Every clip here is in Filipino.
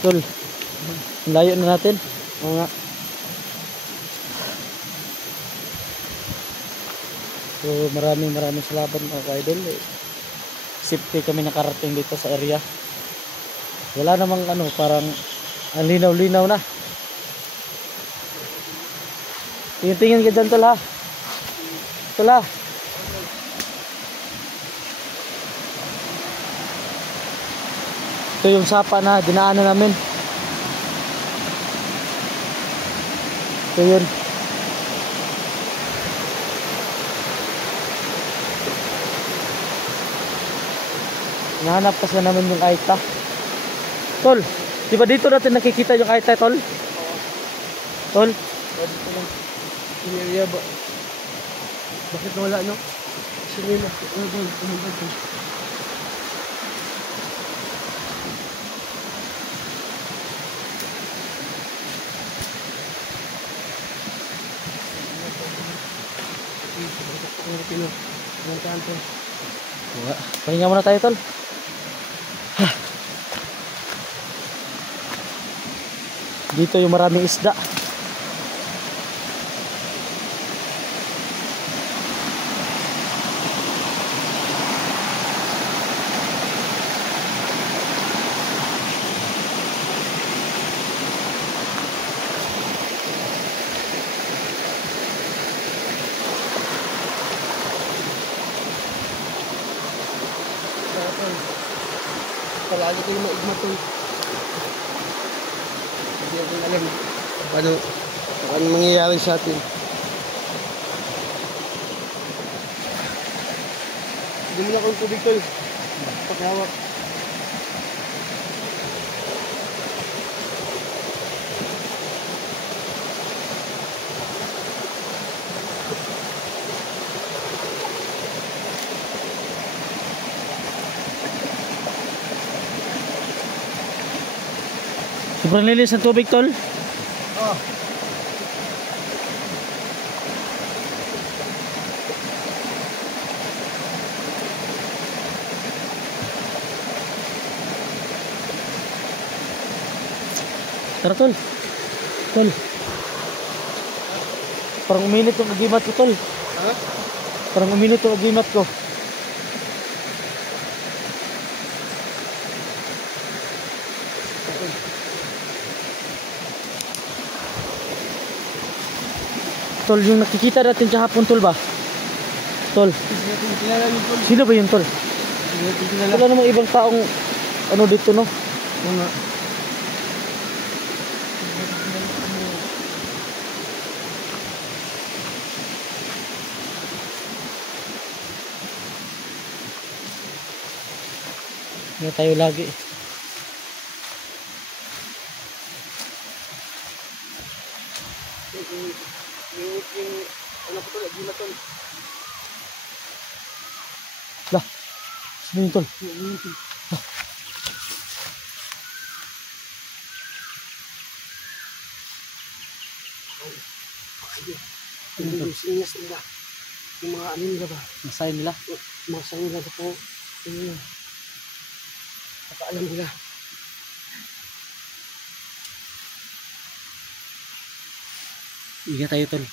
Tol, layo na natin. Oo nga. So maraming salamat mga ka-idol. Safety kami nakarating dito sa area. Wala namang ano, parang ang linaw-linaw na. Tingin-tingin ka dyan tol ha. Tol ha. Ito yung sapa na dinaanan namin. Ito yun. Nahanap kasi namin yung Aita. Tol, di ba dito natin nakikita yung Aita, tol? Tol? Yung area ba? Bakit wala, no? Sige na. Pahinga muna tayo, tol. Dito yung maraming isda. Palagi kayo maigmatol. Hindi ako alam ano mangyayari sa atin. Hindi mo na akong tubig, tol. Paghawak. Sobrang linis ng tubig, tol. Oh. Tara, tol. Tol. Parang uminit yung agimat ko, tol. Ha? Parang uminit yung agimat ko. Tol, yung nakikita natin kahapon, tol ba? Tol. Sino ba yun, tol? Wala namang ibang taong ano dito, no? Oo nga. Hindi tayo lagi. Yung ano ko, tol, agila, tol. Lah, sino yun, tol? Yung sinyas nila. Yung mga ano nila ba? Masaya nila. Mga sa nila ba po? Yung nakaalam nila. Ingat tayo, tol.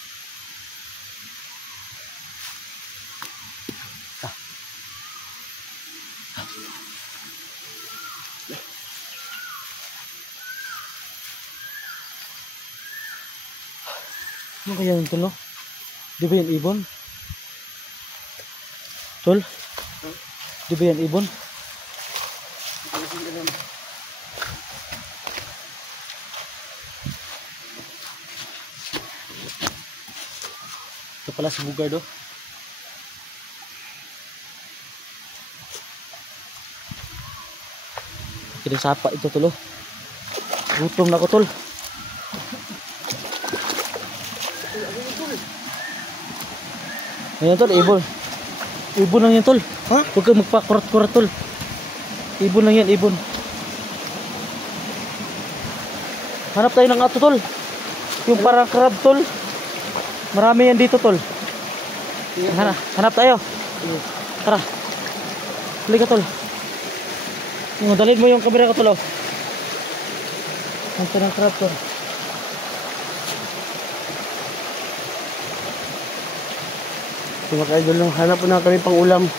Ano kaya yun, tol, no? Di ba yan ibon? Tol? Di ba yan ibon? Ito pala si Bugard, oh. Kinasapa ito, tol, oh. Gutom na ko, tol. Ayan, tol, ibon. Ibon lang yan, tol. Ha? Huwag kang magpakurat-kurat, tol. Ibon lang yan, ibon. Hanap tayo ng ato, tol. Yung parang crab, tol. Marami yan dito, tol. Hanap tayo. Tara. Halika, tol. Dalhin mo yung kamera ko, tol, oh. Ito ng crab tol. So mga ka-idol, hanap na kami pang ulam.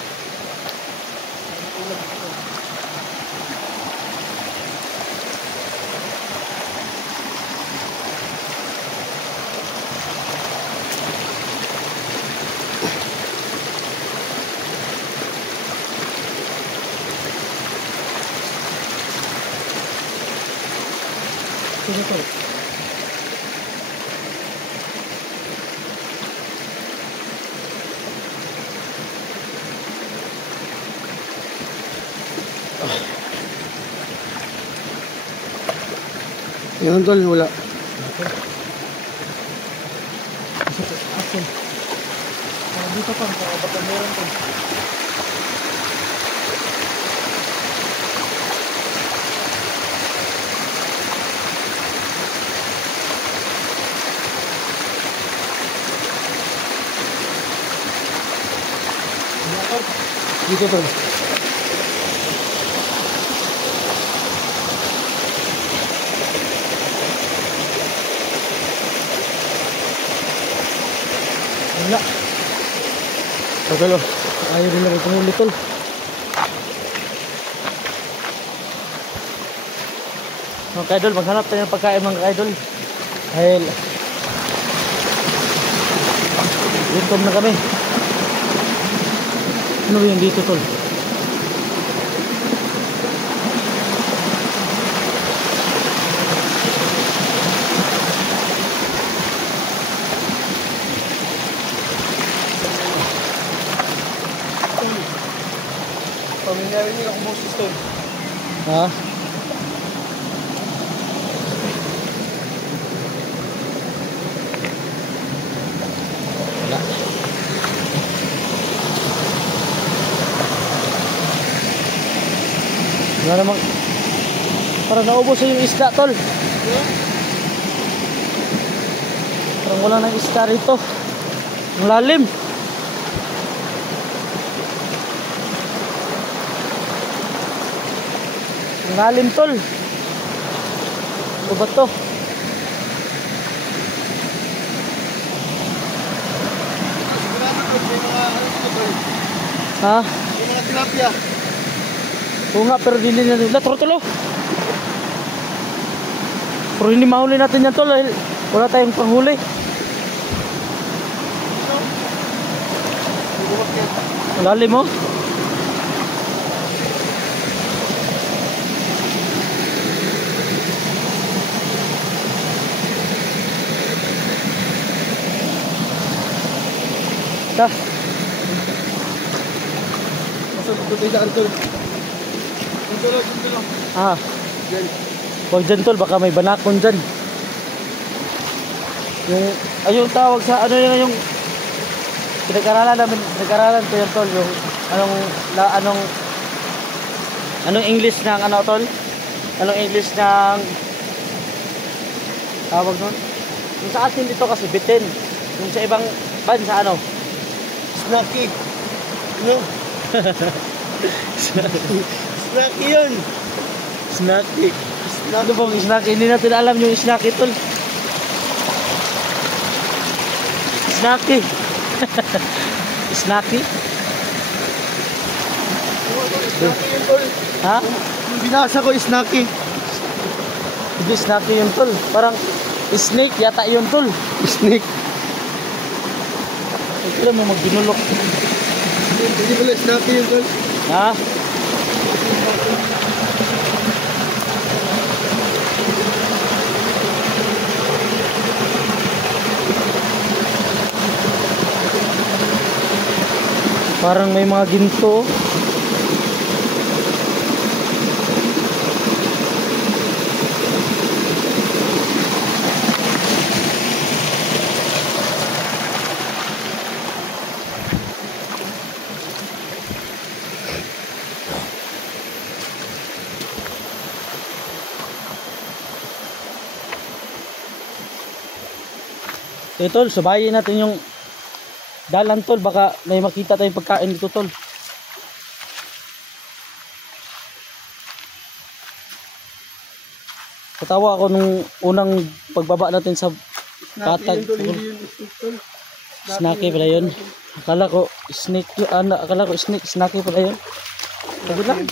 Sino tol? Yan tol, wala. Asin. Dito pa, baka meron tol. Dito tol. Wala. Tagal oh. Ayaw nila may panguli tol. Mga ka-idol, maghanap tayo ng pagkain mga ka-idol. Dahil gutom na kami. Ano ba yung dito tol? Pamilyari nila kung boses tol. Ha? Wala. Wala namang parang naubos yung isda tol. Parang wala nang isda rito. Ang lalim. Ang lalim tol. Ano ba to? May mga ano dito tol. Ha? May mga tilapia. Oo nga, pero hindi na nila. Turo-tulo. Pero hindi mahuli natin yan tol. Dahil wala tayong panghuli. Ang lalim mo. Ta. Masuk tuloy sa tol. Tulo. Ah. Yan. Huwag dyan tol, baka may banakon dyan. Yung tawag sa ano yung pinag-aralan namin, pinag-aralan ko yung tol, yung anong English ng ano tol? Anong English ng tawag nun? Yung sa atin dito kasi bitin. Yung sa ibang bansa ano? Snacky. No? Snacky yun. Snacky. Ano bang snacky? Hindi natin alam yung snacky tol. Snacky. Snacky? Snacky yun tol. Ha? Yung binasa ko snacky. Hindi snacky yun tol. Parang snake yata yun tol. Snake. Ito mo magbinulok. Hindi pala snacky yun tol. Ha? Parang may mga ginto. Tol, subayin natin yung dalan tol, baka may makita tayong pagkain dito tol. Katawa ako nung unang pagbaba natin sa patag. Snacky pala yun. Akala ko snake yun. Akala ko snake. Snacky pala yun. Sabi lang.